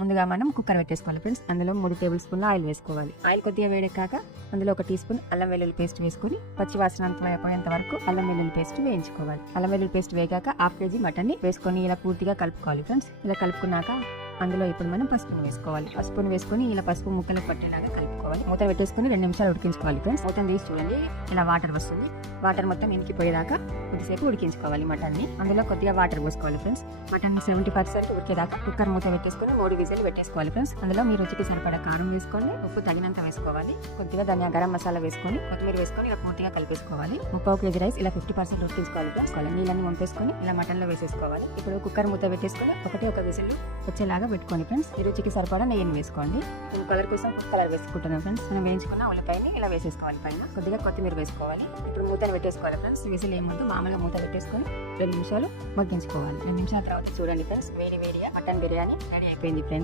ముందుగా మనం కుక్కర్ పెట్టేసుకోవాలి ఫ్రెండ్స్. అందులో 3 టేబుల్ స్పూన్ల ఆయిల్ వేసుకోవాలి. ఆయిల్ కొద్దిగా వేడెక్కాక అందులో 1 టీ స్పూన్ అల్లం వెల్లుల్లి పేస్ట్ వేసుకుని పచ్చి వాసన పోయేంత వరకు అల్లం వెల్లుల్లి పేస్ట్ వేయించుకోవాలి. అల్లం వెల్లుల్లి పేస్ట్ వేగాక హాఫ్ కేజీ మటన్ ని వేసుకొని ఇలా పూర్తిగా కలుపుకోవాలి ఫ్రెండ్స్. ఇలా కలుపుకున్నాక అందులో ఇప్పుడు మనం పసుపును వేసుకోవాలి. పసుపును వేసుకొని ఇలా పసుపు ముక్కలకు పట్టేలాగా కలుపుకోవాలి. మూత పెట్టేసుకుని 2 నిమిషాలు ఉడికించుకోవాలి ఫ్రెండ్స్. మూత తీసి చూడండి, ఇలా వాటర్ వస్తుంది. వాటర్ మొత్తం ఇంకిపోయేదాకా కొద్దిసేపు ఉడికించుకోవాలి మటన్ ని. అందులో కొద్దిగా వాటర్ పోసుకోవాలి ఫ్రెండ్స్. మటన్ 70% ఉడికేదాకా కుక్కర్ మూత పెట్టేసుకుని 3 విజిల్ పెట్టేసుకోవాలి ఫ్రెండ్స్. అందులో మీ రుచికి సరిపడా కారం వేసుకోండి, ఉప్పు తగినంత వేసుకోవాలి. కొద్దిగా ధనియా గరం మసాలా వేసుకొని కొత్తిమీర వేసుకొని ఇలా పూర్తిగా కలిపేసుకోవాలి. 3/4 కేజీ రైస్ ఇలా 50% ఉడికించుకోవాలి ఫ్రెండ్స్. నీళ్ళని వంపేసుకొని ఇలా మటన్ లో వేసేసుకోవాలి. ఇప్పుడు కుక్కర్ మూత పెట్టేసుకొని ఒక విజిల్ వచ్చేలాగా పెట్టుకోండి ఫ్రెండ్స్. ఈ రుచికి సరిపడా నెయ్యిని వేసుకోండి. నేను కలర్ కోసం ఫుడ్ కలర్ వేసుకుంటున్నాను ఫ్రెండ్స్. మనం వేయించుకున్న ఉల్లిపాయని ఇలా వేసేసుకోవాలి. పైన కొద్దిగా కొత్తిమీర వేసుకోవాలి. ఇప్పుడు మూతను పెట్టేసుకోవాలి ఫ్రెండ్స్. విజిల్ ఏముందో మామూలుగా మూత పెట్టేసుకొని 2 నిమిషాలు మగ్గించుకోవాలి. 2 నిమిషాల తర్వాత చూడండి ఫ్రెండ్స్, వేడిగా మటన్ బిర్యానీ రెడీ అయిపోయింది ఫ్రెండ్స్.